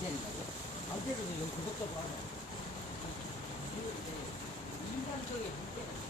되는 거죠? 안 되는 건 그것도 하나. 인간적인 문제가